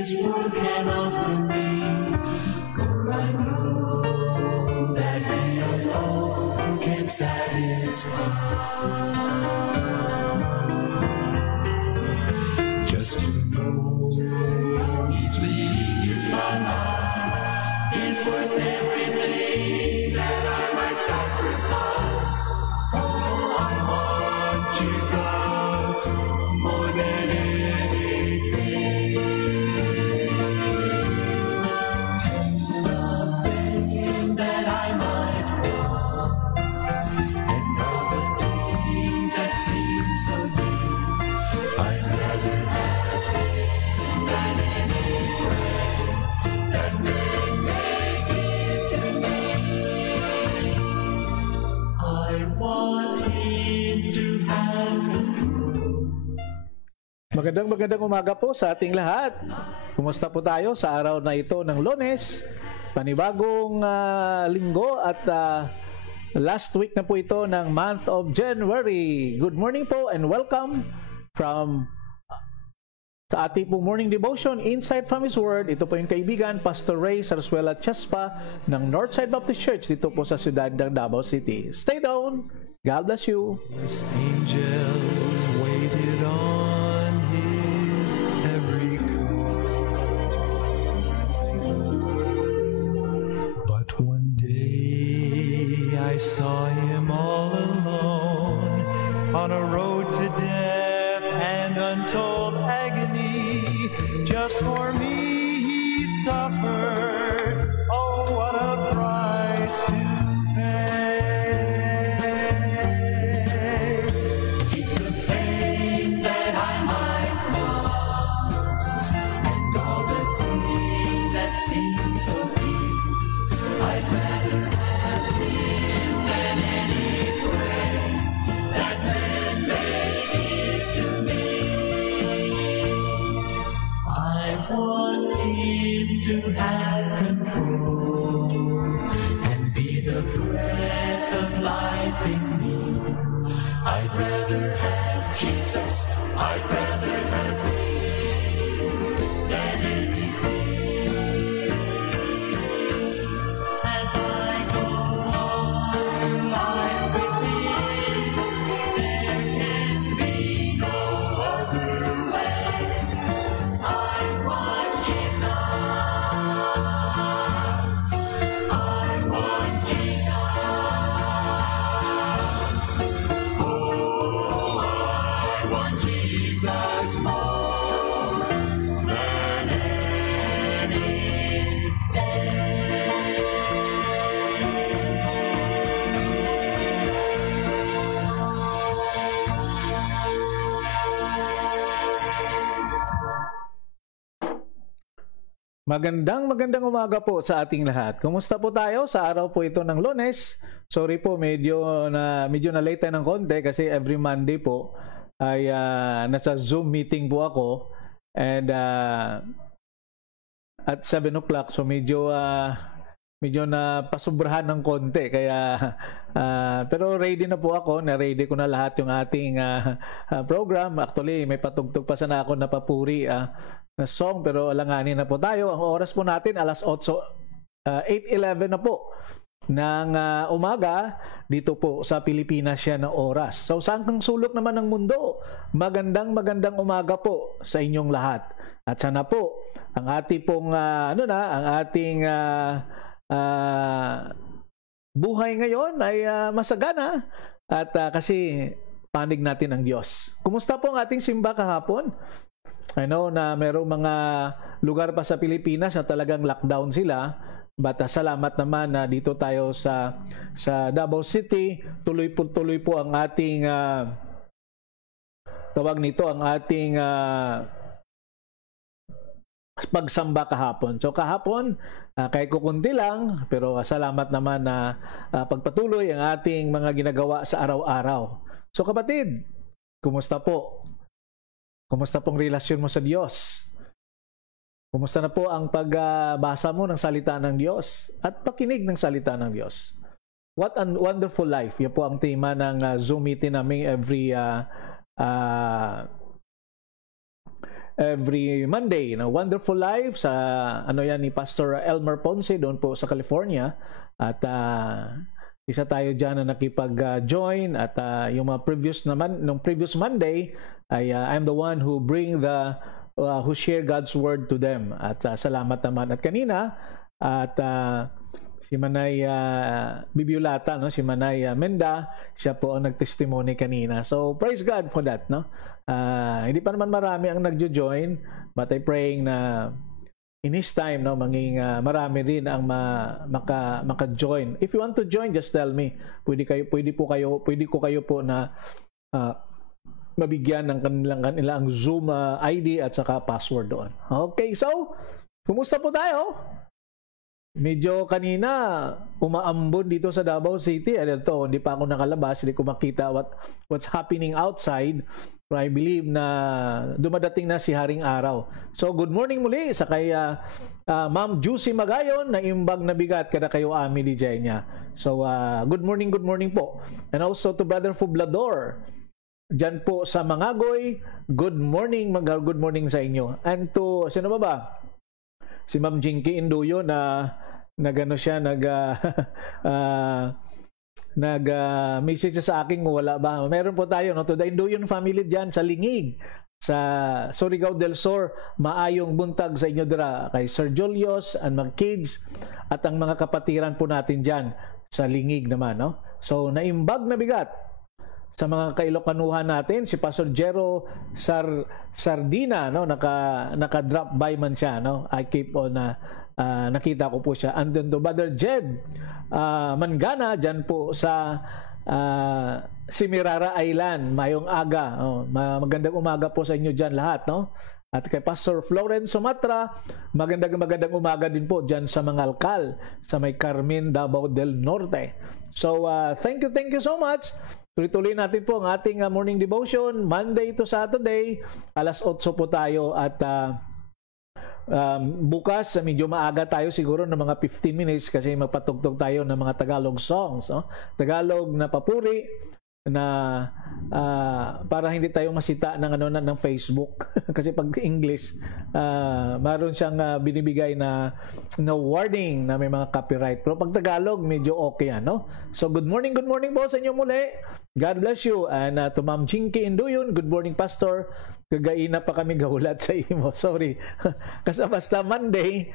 this world can offer me. For I know that He alone can satisfy. Just to know He's leading in my life is worth everything that I might sacrifice. Oh, I want Jesus more than anything. Take nothing that I might want, and all the things that seem so dear. I'd rather have Him than any praise that men may give to me. I want Him to have control. Magandang umaga po sa ating lahat. Kumusta po tayo sa araw na ito ng Lunes? Panibagong linggo at last week na po ito ng month of January. Good morning po and welcome from sa ating po morning devotion, Insight from His Word. Ito po yung kaibigan, Pastor Ray Sarsuela Chaspa ng Northside Baptist Church dito po sa siyudad ng Davao City. Stay down. God bless you. Angels waited on His every call, but one day I saw Him all alone on a road to death and untold agony. Just for me He suffered. Oh, what a price to pay. Take the fame that I might want, and all the things that seem so dear. I'd rather have Him than any praise that men may give to me. I want Him to have control and be the breath of life in me. I'd rather have Jesus, I'd rather have Him than anything. As I go on, fly with Thee, there can be no other way. I want Jesus. I want Jesus. Oh, I want Jesus more than anything. Magandang umaga po sa ating lahat. Kumusta po tayo sa araw po ito ng Lunes? Sorry po, medyo na late tayo ng konti kasi every Monday po ay nasa Zoom meeting po ako and at 7 o'clock, so medyo na pasubrahan ng konti kaya pero ready na po ako, na-ready ko na lahat yung ating program. Actually, may patugtog pa sana ako na papuri na song pero alanganin na po tayo. Ang oras po natin alas 8:11 na po ng umaga dito po sa Pilipinas yan ng oras. So saan kang sulok naman ng mundo? Magandang umaga po sa inyong lahat. At sana po ang ating pong ang ating buhay ngayon ay masagana at kasi panig natin ang Diyos. Kumusta po ang ating simba kahapon? I know na merong mga lugar pa sa Pilipinas na talagang lockdown sila. But salamat naman na dito tayo sa Davao City. Tuloy po ang ating ang ating pagsamba kahapon. So kahapon, kahit kukunti lang, pero salamat naman na pagpatuloy ang ating mga ginagawa sa araw-araw. So kapatid, kumusta po? Kumusta pong relasyon mo sa Diyos? Kumusta na po ang pagbasa mo ng salita ng Diyos at pakinig ng salita ng Diyos? What a wonderful life. Yan po ang tema ng Zoom meeting namin every Monday. Wonderful Life sa ano yan ni Pastor Elmer Ponce doon po sa California. At isa tayo dyan na nakipag-join. At yung mga previous naman, nung previous Monday, ay I'm the one who bring who share God's Word to them. At salamat naman. At kanina, si Manay Bibiolata, no? Si Manay Menda, siya po ang nag-testimony kanina. So, praise God for that, no? Hindi pa naman marami ang nagjo-join, but I praying na in His time, no, maging marami rin ang maka-join. If you want to join, just tell me. Pwede ko kayo po na mabigyan ng kanilang Zoom ID at saka password doon. Okay, so, kumusta po tayo? Medyo kanina umaambon dito sa Davao City. Hindi pa ako nakalabas, hindi ko makita what's happening outside. But I believe na dumadating na si Haring Araw. So good morning muli sa kay Ma'am Juicy Magayon na imbag na bigat kada kayo ami di niya. So good morning po. And also to Brother Fublador diyan po sa Mangagoy, good morning sa inyo. And to sino ba? Si Ma'am Jinky Induyo na nagano siya message sa akin kung wala ba. Meron po tayo no to the Induyon family diyan sa Lingig sa Surigao del Sur. Maayong buntag sa inyo dira kay Sir Julius and mga kids at ang mga kapatiran po natin diyan sa Lingig naman, no. So naimbag na bigat sa mga Kailokanuhan natin si Pastor Jero Sardina, no, naka-drop by man siya, no. I keep on nakita ko po siya. And then to Brother Jed Mangana diyan po sa Simirara Island, mayong aga. Magandang umaga po sa inyo diyan lahat, no. At kay Pastor Florence Sumatra, magandang umaga din po diyan sa Mangalkal, sa may Carmen, Davao del Norte. So thank you so much. Tuloy-tuloy natin po ang ating morning devotion, Monday to Saturday, alas 8 po tayo at bukas medyo maaga tayo siguro ng mga 15 minutes kasi magpatugtog tayo ng mga Tagalog songs, no? Tagalog na papuri na para hindi tayo masita ng Facebook kasi pag English mayroon siyang binibigay na warning na may mga copyright, pero pag Tagalog medyo okay yan, no? So good morning po sa inyo muli. God bless you. And to Ma'am Jinky Induyon, good morning Pastor. Gagaina pa kami gahulat sa imo. Sorry. Kasi basta Monday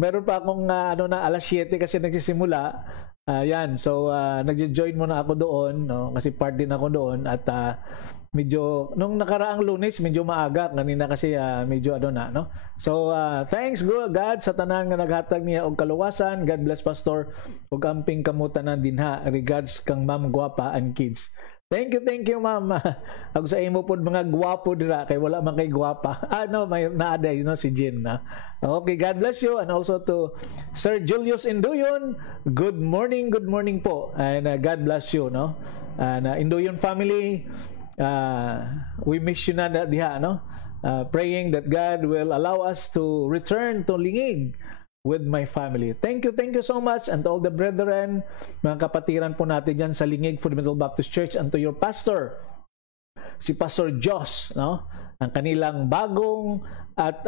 meron pa akong alas 7 kasi nagsisimula. Yan, so nagjo-join muna ako doon, no? Kasi part din ako doon at medyo nung nakaraang Lunes medyo maaga kanina kasi medyo no. So thanks God sa tanan nga naghatag niya og kaluwasan. God bless Pastor ug amping kamutanan dinha. Regards kang Ma'am Guapa and kids. Thank you Ma'am. Ako sa imo pod mga gwapo dira kay wala man kay gwapa. May naaday si Jen na. Okay, God bless you. And also to Sir Julius Induyon, good morning po. And God bless you, no. And Induyon family, we miss you na diha, no. Praying that God will allow us to return to Lingig with my family. Thank you so much, and to all the brethren, mga kapatiran po natin dyan sa Lingig Fundamental Baptist Church, and to your pastor, si Pastor Jos, no? Ang kanilang bagong at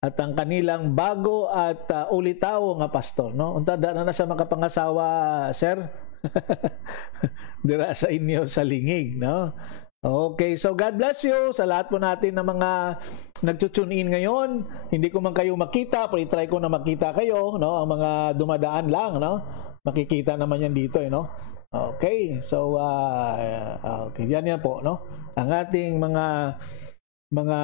ang kanilang bago at ulitaw nga pastor, no? Unta na sa makapangasawa, sir? Dira sa inyo sa Lingig, no? Okay, so God bless you sa lahat po natin na mga nagtutune in ngayon. Hindi ko man kayo makita, pero i-try ko na makita kayo, no? Ang mga dumadaan lang, no? Makikita naman yan dito, no? Okay, so okay, yan po, no? Ang ating mga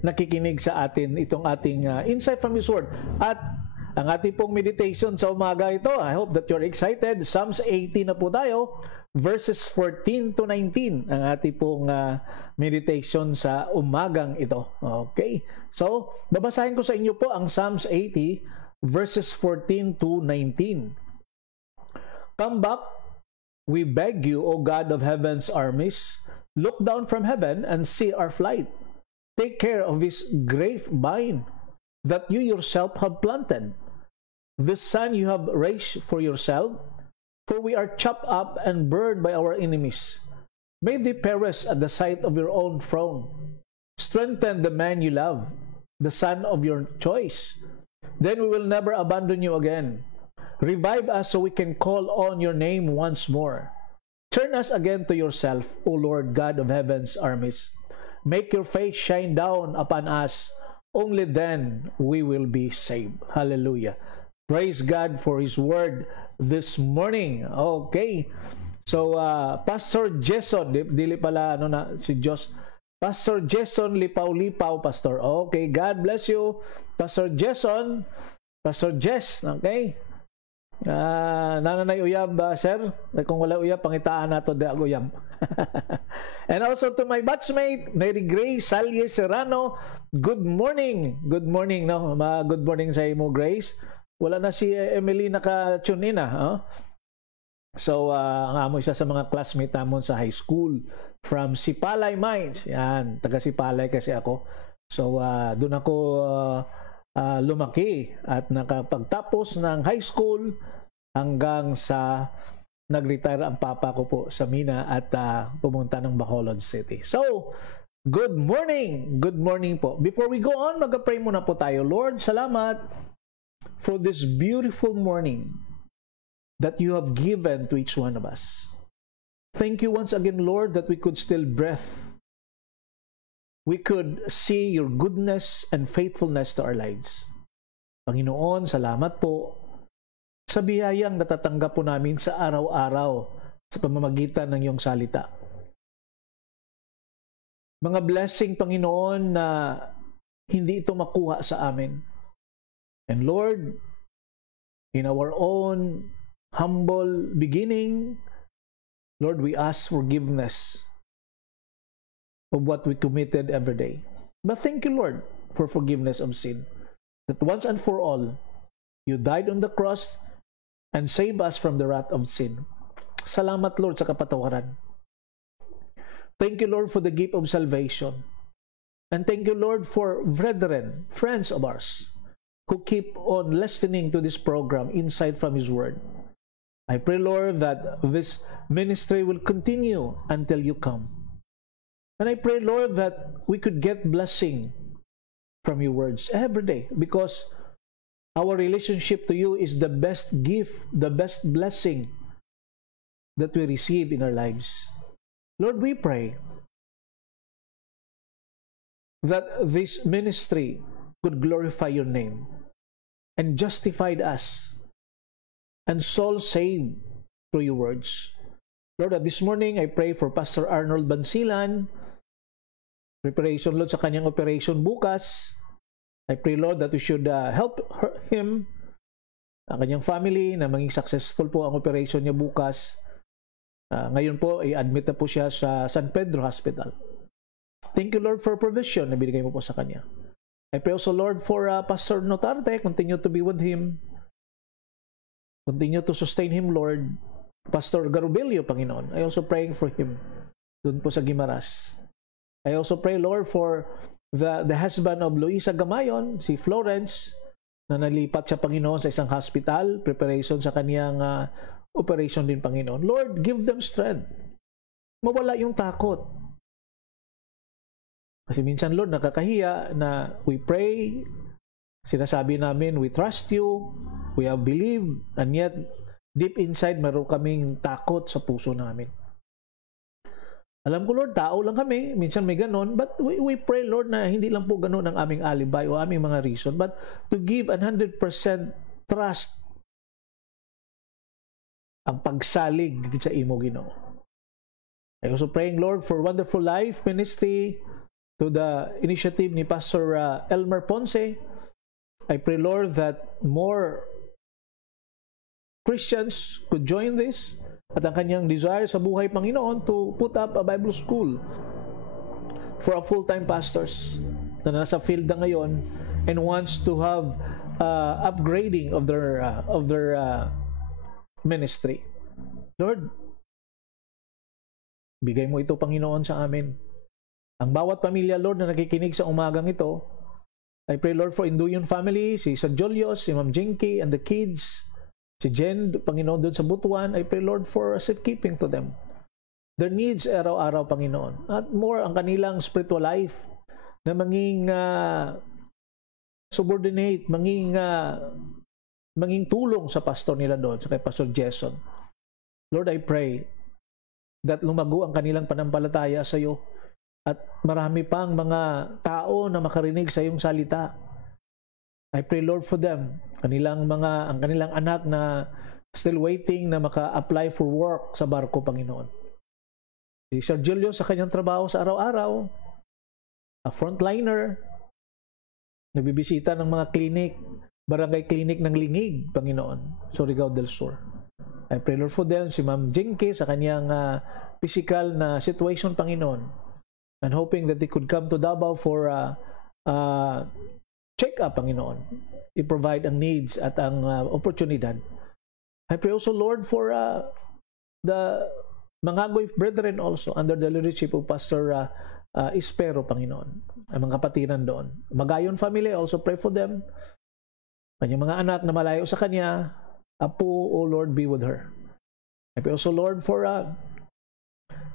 nakikinig sa atin, itong ating insight from His Word. At ang ating pong meditation sa umaga ito, I hope that you're excited. Psalms 80 na po tayo, verses 14 to 19 ang ating pong meditation sa umagang ito. Okay, so babasahin ko sa inyo po ang Psalms 80 verses 14 to 19. Come back, we beg you, O God of heaven's armies. Look down from heaven and see our flight. Take care of this grapevine that you yourself have planted, this son you have raised for yourself. For we are chopped up and burned by our enemies. May they perish at the sight of your own throne. Strengthen the man you love, the son of your choice. Then we will never abandon you again. Revive us so we can call on your name once more. Turn us again to yourself, O Lord God of heaven's armies. Make your face shine down upon us. Only then we will be saved. Hallelujah. Praise God for His word this morning. Okay. So, Pastor Jason, dili pala, si Josh. Pastor Jason Lipaw-Lipaw, Pastor. Okay, God bless you. Pastor Jason, Pastor Jess, okay? Nananay uyab, sir. Kung wala uyab, pangitaan nato da uyab. And also to my batchmate, Mary Grace Salye Serrano, good morning. Good morning, no? Good morning sa imo, Grace. Wala na si Emily naka-tune in, So, ang amo isa sa mga classmate namon sa high school from Sipalay Mines. Yan, taga Sipalay kasi ako. So, doon ako lumaki at nakapagtapos ng high school hanggang sa nag-retire ang papa ko po sa Mina at pumunta ng Bacolod City. So, good morning! Good morning po. Before we go on, mag-pray muna po tayo. Lord, salamat for this beautiful morning that you have given to each one of us. Thank you once again, Lord, that we could still breath. We could see your goodness and faithfulness to our lives. Panginoon, salamat po sa biyayang natatanggap po namin sa araw-araw sa pamamagitan ng iyong salita. Mga blessing, Panginoon, na hindi ito makuha sa amin. And Lord, in our own humble beginning, Lord, we ask forgiveness of what we committed every day. But thank you, Lord, for forgiveness of sin. That once and for all, you died on the cross and saved us from the wrath of sin. Salamat, Lord, sa kapatawaran. Thank you, Lord, for the gift of salvation. And thank you, Lord, for brethren, friends of ours, who keep on listening to this program, Insight from His Word. I pray, Lord, that this ministry will continue until you come. And I pray, Lord, that we could get blessing from your words every day, because our relationship to you is the best gift, the best blessing that we receive in our lives. Lord, we pray that this ministry could glorify your name and justified us and soul saved through your words. Lord, this morning I pray for Pastor Arnold Bansilan, preparation, Lord, sa kanyang operation bukas. I pray, Lord, that we should help him, ang kanyang family, na maging successful po ang operation niya bukas. Ngayon po, i-admit na po siya sa San Pedro Hospital. Thank you, Lord, for provision na binigay mo po sa kanya. I pray also, Lord, for Pastor Notarte. Continue to be with him. Continue to sustain him, Lord. Pastor Garubelio, Panginoon, I also praying for him doon po sa Guimaras. I also pray, Lord, for the husband of Luisa Gamayon, si Florence, na nalipat siya, Panginoon, sa isang hospital, preparation sa kaniyang operation din, Panginoon. Lord, give them strength. Mawala yung takot. Kasi minsan, Lord, nakakahiya na we pray, sinasabi namin, we trust you, we have believed, and yet, deep inside, meron kaming takot sa puso namin. Alam ko, Lord, tao lang kami, minsan may ganon, but we pray, Lord, na hindi lang po ganon ang aming alibay o aming mga reason, but to give 100% trust ang pagsalig sa imo, Ginoo. I also praying, Lord, for Wonderful Life Ministry, to the initiative ni Pastor Elmer Ponce. I pray, Lord, that more Christians could join this, at ang kanyang desire sa buhay, Panginoon, to put up a Bible school for a full-time pastors na nasa field na ngayon and wants to have upgrading of their ministry. Lord, bigay mo ito, Panginoon, sa amin. Ang bawat pamilya, Lord, na nakikinig sa umagang ito, I pray, Lord, for Induyon family, si San Julius, si Ma'am Jinky, and the kids, si Jen, Panginoon, doon sa Butuan. I pray, Lord, for safekeeping to them. their needs araw-araw, Panginoon. At more ang kanilang spiritual life na maging subordinate, maging tulong sa pastor nila doon, sa kay Pastor Jason. Lord, I pray that lumago ang kanilang panampalataya sa iyo at marami pang mga tao na makarinig sa iyong salita. I pray, Lord, for them, ang kanilang anak na still waiting na maka-apply for work sa barko, Panginoon. Si Sir Julio sa kanyang trabaho sa araw-araw, a frontliner, nagbibisita ng mga clinic, barangay clinic ng Lingig, Panginoon, Surigao del Sur. I pray, Lord, for them, si Ma'am Jinky sa kanyang physical na situation, Panginoon, and hoping that they could come to Davao for check-up, Panginoon. I-provide ang needs at ang oportunidad. I pray also, Lord, for the Mangagoy brethren also under the leadership of Pastor Espero, Panginoon. Ang mga kapatiran doon. Magayon family, also pray for them. Kanyang mga anak na malayo sa kanya, Apo, O Lord, be with her. I pray also, Lord, for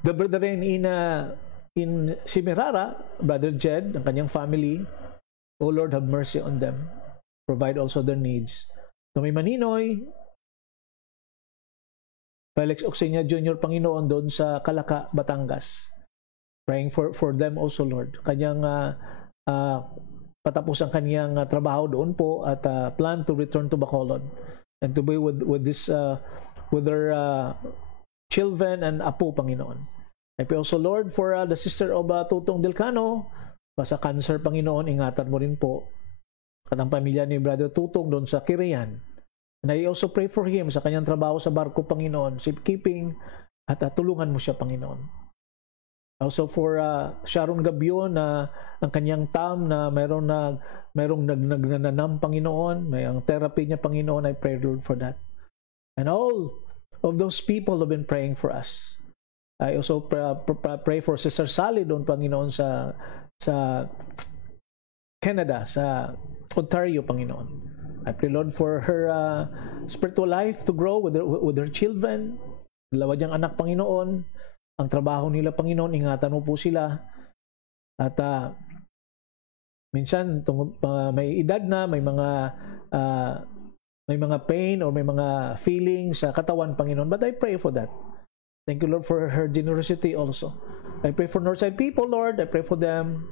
the brethren in Simirara, Brother Jed, ang kanyang family. O Lord, have mercy on them. Provide also their needs. May Maninoy, Felix Oxenia Jr., Panginoon, doon sa Calaca, Batangas. Praying for them also, Lord. Kanyang patapos ang kanyang trabaho doon po at plan to return to Bacolod and to be with their children and apo, Panginoon. I pray also, Lord, for the sister of Tutong Delcano, sa cancer, Panginoon, ingatan mo rin po kanang pamilya ni Brother Tutong doon sa Kirian. And I also pray for him sa kanyang trabaho sa barko, Panginoon, safekeeping, at tulungan mo siya, Panginoon. Also for Sharon Gabion na ang kanyang tam na mayroong nagnanam, Panginoon, may ang therapy niya, Panginoon. I pray, Lord, for that. And all of those people have been praying for us. I also pray for Sister Sally doon, Panginoon, sa Canada, sa Ontario, Panginoon. I pray, Lord, for her spiritual life to grow with her children. Dalawa niyang anak, Panginoon. Ang trabaho nila, Panginoon, ingatan mo po sila. At minsan may edad na, may mga pain or may mga feelings sa katawan, Panginoon. But I pray for that. Thank you, Lord, for her generosity also. I pray for Northside people, Lord. I pray for them.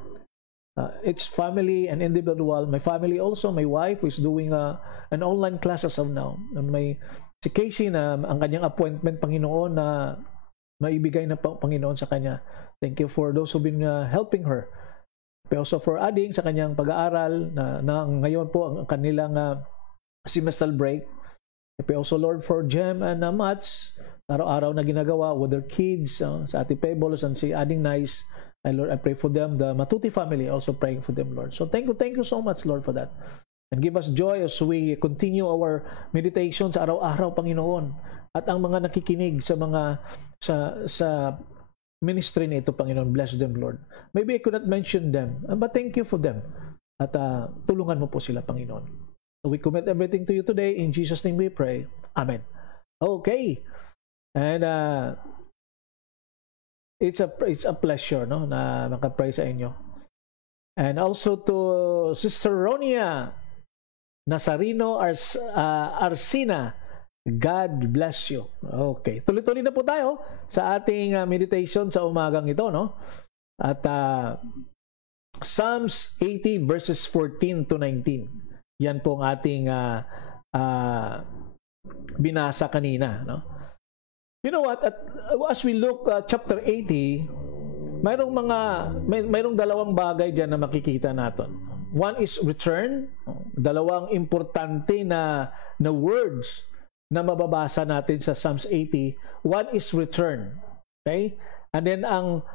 It's family and individual. My family also, my wife who is doing an online class as of now. And si Casey na ang kanyang appointment, Panginoon, na maibigay na Panginoon sa kanya. Thank you for those who've been helping her. But also for Ading sa kanyang pag-aaral na ngayon po ang kanilang semestral break. I pray also, Lord, for Jem and Mats, araw-araw na ginagawa with their kids, sa Ate Pebolos and si Ading Nice. Lord, I pray for them, the Matuti family, also praying for them, Lord. So thank you so much, Lord, for that. And give us joy as we continue our meditations araw-araw, Panginoon. At ang mga nakikinig sa ministry na ito, Panginoon, bless them, Lord. Maybe I could not mention them, but thank you for them. At tulungan mo po sila, Panginoon. So we commit everything to you today. In Jesus' name we pray. Amen. Okay. And it's a pleasure, no, na makapray sa inyo. And also to Sister Ronia Nazarino Arsina, God bless you. Okay, tuloy-tuloy na po tayo sa ating meditation sa umagang ito, no? At Psalms 80 verses 14 to 19. Yan po ang ating binasa kanina, no? You know what? As we look chapter 80, mayroong dalawang bagay diyan na makikita natin. One is return, dalawang importante na words na mababasa natin sa Psalms 80. One is return. Okay? And then ang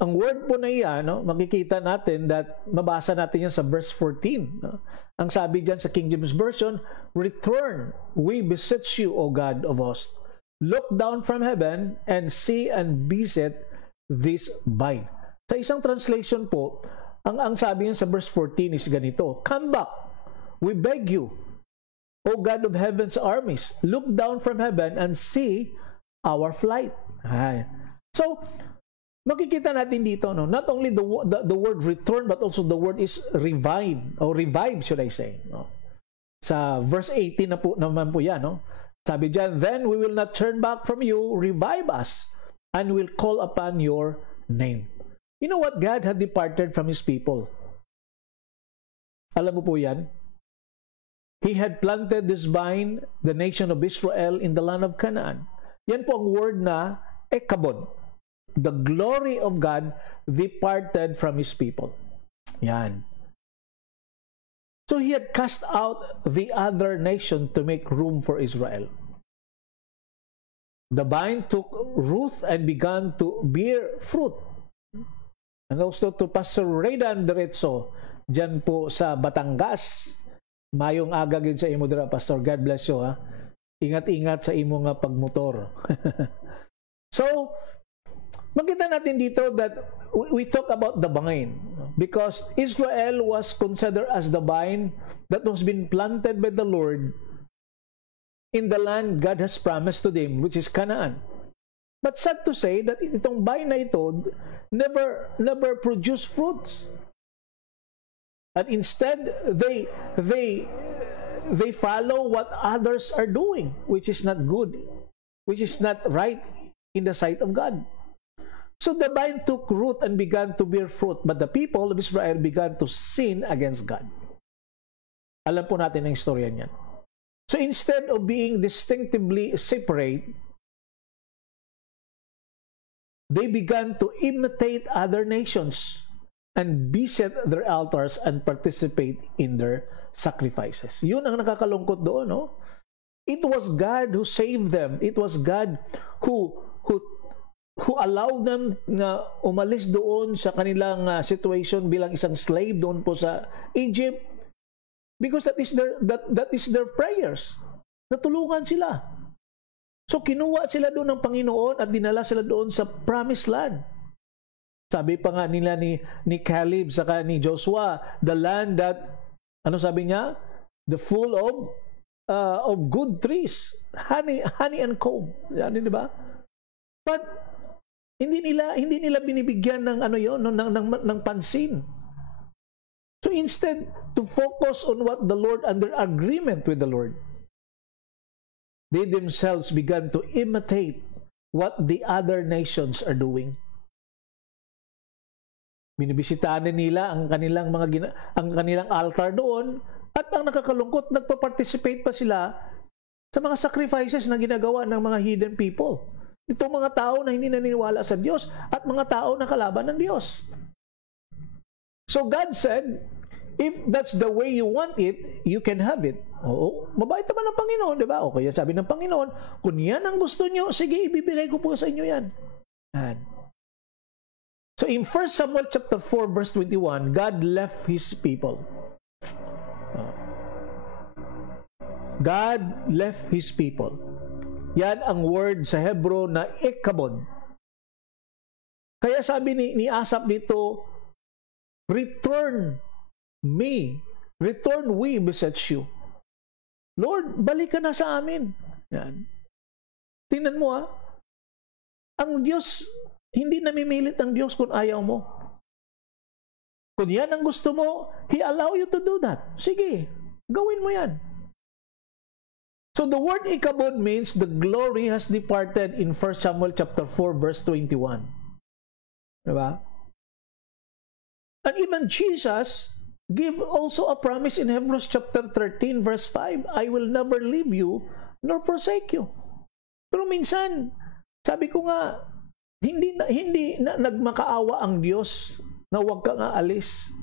word po na iyan, no, makikita natin that mabasa natin yan sa verse 14, no? Ang sabi diyan sa King James Version, return, we beseech you, O God of hosts. Look down from heaven and see and visit this vine. Sa isang translation po, ang sabi niya sa verse 14 is ganito, come back, we beg you, O God of heaven's armies, look down from heaven and see our flight. So, makikita natin dito, no? Not only the word return, but also the word is revive, or revive should I say. No? Sa verse 18 na po, naman po yan. No? Sabi dyan, then we will not turn back from you, revive us, and will call upon your name. You know what? God had departed from His people. Alam mo po yan? He had planted this vine, the nation of Israel, in the land of Canaan. Yan po ang word na ekabod. The glory of God departed from His people. Yan. So He had cast out the other nation to make room for Israel. The vine took root and began to bear fruit. And also to Pastor Raydan Diretso, dyan po sa Batangas. Mayong aga gid sa imo dira, Pastor. God bless you, ha. Ingat-ingat sa imo nga pagmotor. So, makita natin dito that we talk about the vine because Israel was considered as the vine that was been planted by the Lord in the land God has promised to them, which is Canaan. But sad to say that itong vine na ito never produced fruits. And instead, they follow what others are doing, which is not good, which is not right in the sight of God. So the vine took root and began to bear fruit, but the people of Israel began to sin against God. Alam po natin ang istorya niyan. So instead of being distinctively separate, they began to imitate other nations and visit their altars and participate in their sacrifices. Yun ang nakakalungkot doon, no? It was God who saved them. It was God who allowed them na umalis doon sa kanilang situation bilang isang slave doon po sa Egypt, because that is their prayers. Natulungan sila. So kinuha sila doon ng Panginoon at dinala sila doon sa promised land. Sabi pa nga nila ni Caleb saka ni Joshua, the land that, ano sabi niya? The full of good trees, honey and comb. Ano, di ba? But hindi nila binibigyan ng ano yon, ng pansin. So instead to focus on what the Lord, under agreement with the Lord, they themselves began to imitate what the other nations are doing. Binibisitahan nila ang kanilang kanilang altar doon, at ang nakakalungkot, nagpa-participate pa sila sa mga sacrifices na ginagawa ng mga hidden people. Itong mga tao na hindi naniniwala sa Diyos at mga tao na kalaban ng Diyos. So God said, if that's the way you want it, you can have it. Oo, mabait naman ang Panginoon, di ba? O kaya sabi ng Panginoon, kung yan ang gusto nyo, sige, ibibigay ko po sa inyo yan. Yan. So in 1 Samuel chapter 4 verse 21, God left His people. God left His people. Yan ang word sa Hebrew na ikabod. Kaya sabi ni Asaph dito, return we beseech you. Lord, balik ka na sa amin. Yan. Tingnan mo, ang Diyos, hindi namimilit ang Diyos kung ayaw mo. Kung yan ang gusto mo, He allow you to do that. Sige, gawin mo yan. So the word ikabod means the glory has departed in 1 Samuel chapter 4 verse 21. Diba? And even Jesus give also a promise in Hebrews chapter 13 verse 5, I will never leave you nor forsake you. Pero minsan, sabi ko nga, hindi na nagmakaawa ang Diyos na huwag kang aalis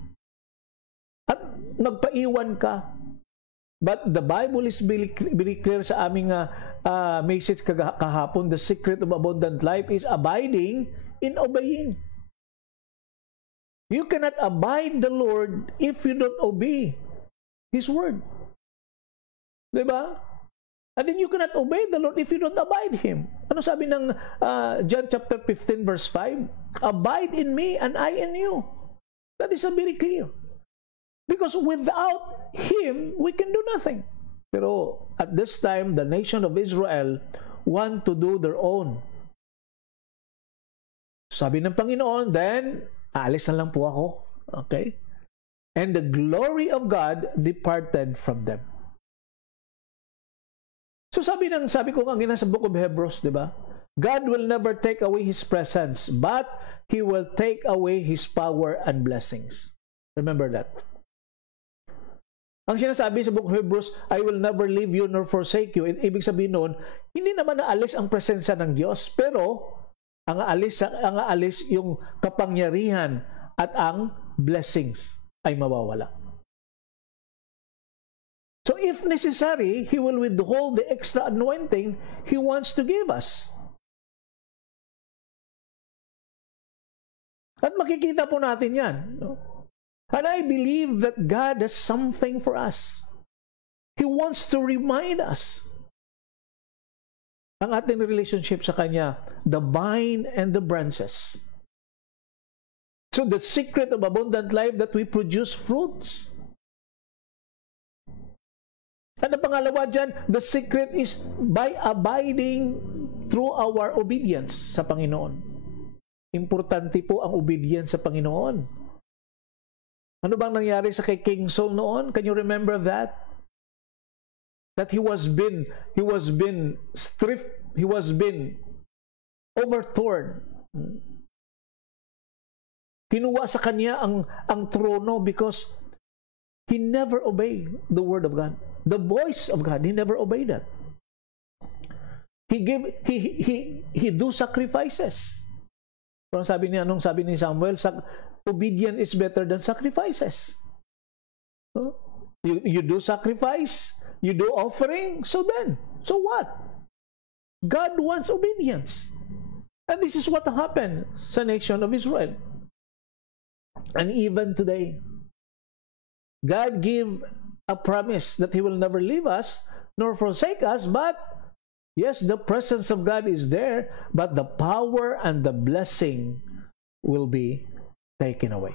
at nagpaiwan ka. But the Bible is very clear sa aming message kahapon, the secret of abundant life is abiding in obeying. You cannot abide the Lord if you don't obey His word. Diba? And then you cannot obey the Lord if you don't abide Him. Ano sabi ng John chapter 15 verse 5? Abide in me and I in you. That is very clear. Because without Him, we can do nothing. Pero at this time, the nation of Israel want to do their own. Sabi ng Panginoon, then, aalis na lang po ako. Okay? And the glory of God departed from them. So sabi ko nga sa Book of Hebrews, di ba? God will never take away His presence, but He will take away His power and blessings. Remember that. Ang sinasabi sa Book of Hebrews, I will never leave you nor forsake you. Ibig sabihin noon, hindi naman naalis ang presensya ng Diyos, pero ang aalis yung kapangyarihan at ang blessings ay mawawala. So if necessary, He will withhold the extra anointing He wants to give us. At makikita po natin yan. No? And I believe that God has something for us. He wants to remind us. Ang ating relationship sa Kanya, the vine and the branches. So the secret of abundant life that we produce fruits. At ang pangalawa dyan, the secret is by abiding through our obedience sa Panginoon. Importante po ang obedience sa Panginoon. Ano bang nangyari sa kay King Saul noon? Can you remember that? That he was been stripped, he was been overthrown. Kinuha sa kanya ang trono because he never obeyed the word of God. The voice of God, he never obeyed that. He do sacrifices. Anong sabi ni Samuel? Obedience is better than sacrifices. You do sacrifice, you do offering, so what? God wants obedience. And this is what happened sa nation of Israel. And even today, God gave a promise that He will never leave us nor forsake us, but yes, the presence of God is there, but the power and the blessing will be taken away.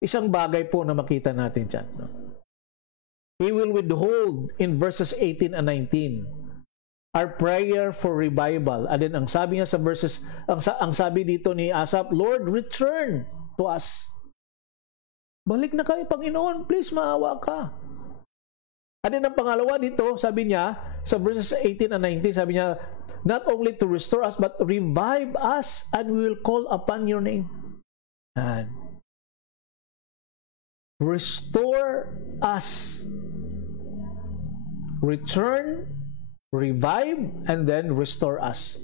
Isang bagay po na makita natin dyan. No? He will withhold in verses 18 and 19 our prayer for revival. And then ang sabi niya sa verses, ang sabi dito ni Asaph, Lord, return to us. Balik na kayo, Panginoon. Please, maawa ka. At then ang pangalawa dito, sabi niya, sa verses 18 and 19, sabi niya, not only to restore us, but revive us, and we will call upon your name. And restore us. Return, revive, and then restore us.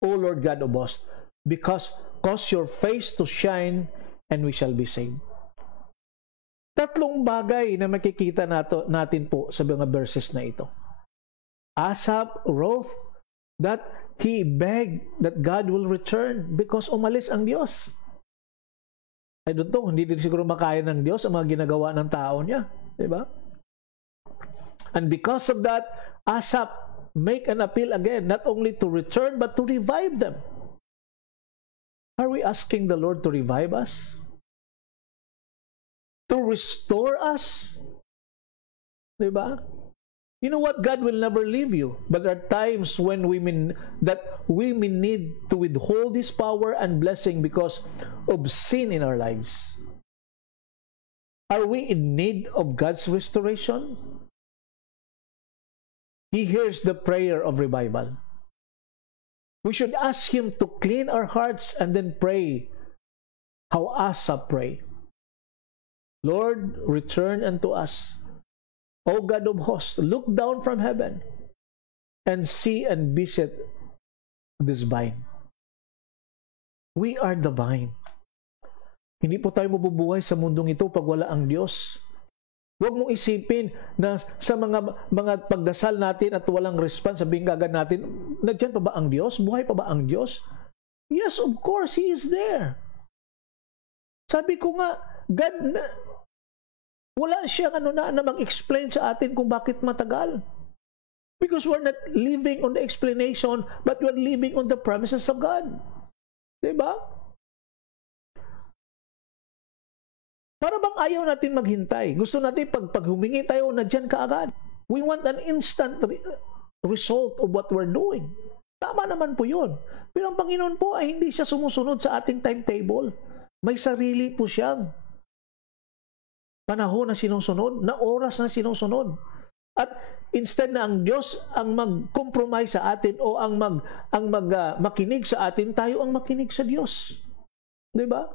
O Lord God of hosts, because cause your face to shine, and we shall be saved. Tatlong bagay na makikita natin po sa mga verses na ito. Asaph wrote that he begged that God will return because umalis ang Diyos. I don't know, hindi din siguro makaya ng Diyos ang mga ginagawa ng tao niya. Diba? And because of that, Asaph make an appeal again, not only to return, but to revive them. Are we asking the Lord to revive us? To restore us? Diba? You know what? God will never leave you. But there are times when we may need to withhold His power and blessing because of sin in our lives. Are we in need of God's restoration? He hears the prayer of revival. We should ask Him to clean our hearts and then pray how Asaph prayed. Lord, return unto us. O God of hosts, look down from heaven and see and visit this vine. We are the vine. Hindi po tayo mabubuhay sa mundong ito pag wala ang Diyos. Huwag mong isipin na sa mga pagdasal natin at walang response, sabihin kagad natin, nandiyan pa ba ang Diyos? Buhay pa ba ang Diyos? Yes, of course, He is there. Sabi ko nga, God, wala siyang na mag-explain sa atin kung bakit matagal. Because we're not living on the explanation, but we're living on the promises of God. Diba? Para bang ayaw natin maghintay? Gusto natin pag humingi tayo, nandiyan ka agad. We want an instant result of what we're doing. Tama naman po yun. Pero ang Panginoon po ay hindi siya sumusunod sa ating timetable. May sarili po siyang panahon na sinusunod, na oras na sinusunod. At instead na ang Diyos ang mag-compromise sa atin o ang makinig sa atin, tayo ang makinig sa Diyos. Diba?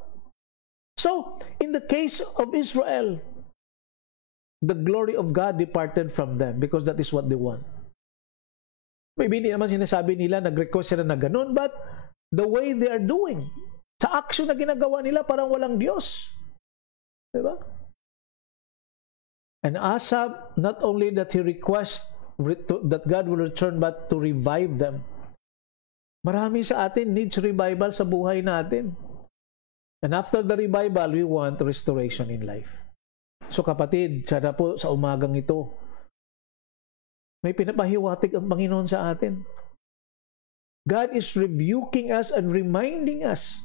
So, in the case of Israel, the glory of God departed from them because that is what they want. Maybe hindi naman sinasabi nila, nag-request sila na ganun, but the way they are doing, sa action na ginagawa nila, parang walang Diyos. Diba? And Asaph, not only that he requests that God will return, but to revive them. Marami sa atin needs revival sa buhay natin. And after the revival, we want restoration in life. So kapatid, sana po sa umagang ito, may pinapahiwatig ang Panginoon sa atin. God is rebuking us and reminding us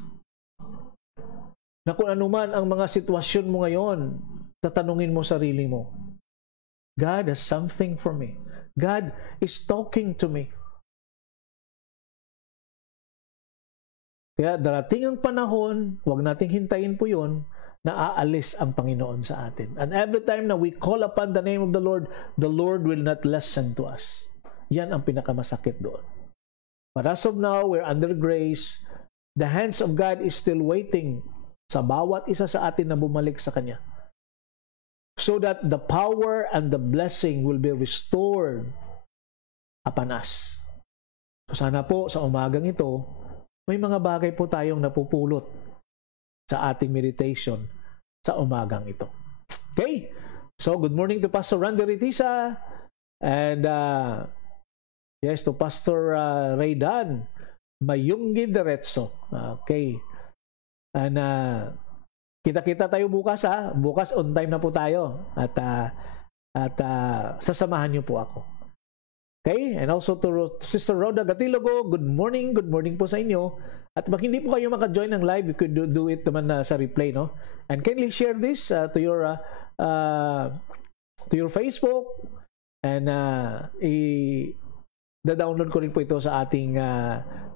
na kung anuman ang mga sitwasyon mo ngayon, tatanungin mo sarili mo, God has something for me. God is talking to me. Kaya darating ang panahon, huwag nating hintayin po yun, na aalis ang Panginoon sa atin. And every time na we call upon the name of the Lord will not listen to us. Yan ang pinakamasakit doon. But as of now, we're under grace. The hands of God is still waiting sa bawat isa sa atin na bumalik sa Kanya. So that the power and the blessing will be restored upon us. So sana po sa umagang ito, may mga bagay po tayong napupulot sa ating meditation sa umagang ito. Okay? So, good morning to Pastor Randy Ritisa and yes, to Pastor Ray Dan Mayunggi Diretso. Okay. And kita-kita tayo bukas ha. Bukas on time na po tayo. At sasamahan niyo po ako. Okay? And also to Sister Rhoda Gatilogo, good morning po sa inyo. At pag hindi po kayo maka-join ng live, you could do it naman sa replay, no? And kindly share this to your Facebook and da-download ko rin po ito sa ating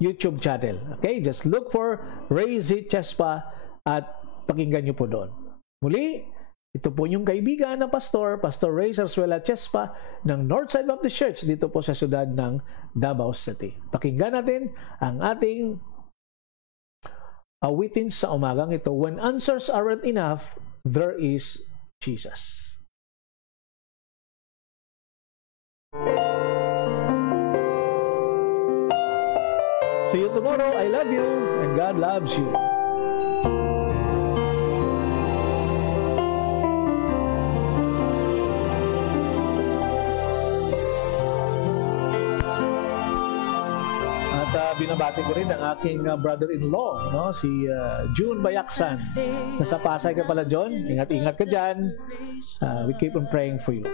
YouTube channel. Okay? Just look for Ray Z. Chespa at pakinggan nyo po doon. Muli, ito po yung kaibigan ng Pastor Ray Zarzuela Chespa ng Northside Baptist Church dito po sa siyudad ng Davao City. Pakinggan natin ang ating awitin sa umagang ito. When answers aren't enough, there is Jesus. See you tomorrow. I love you and God loves you. Binabati ko rin ang aking brother-in-law, no? Si June Bayaksan. Nasa Pasay ka pala, John. Ingat-ingat ka dyan. We keep on praying for you.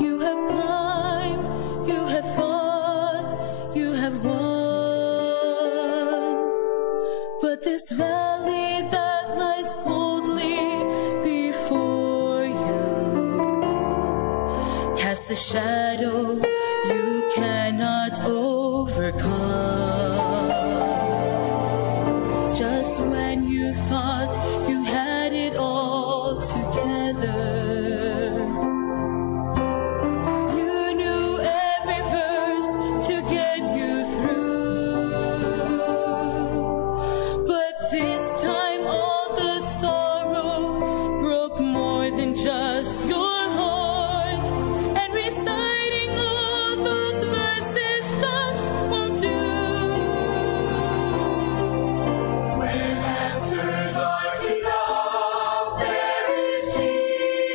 You have climbed, you have fought, you have won. But this valley that lies coldly before you casts a shadow you cannot overcome. Just when you thought you had it all together, you knew every verse to get you through. But this time all the sorrow broke more than just your heart, and reciting all those verses just won't do. When answers aren't enough, there is Jesus.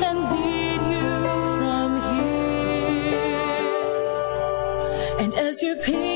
can lead you from here. And as your pain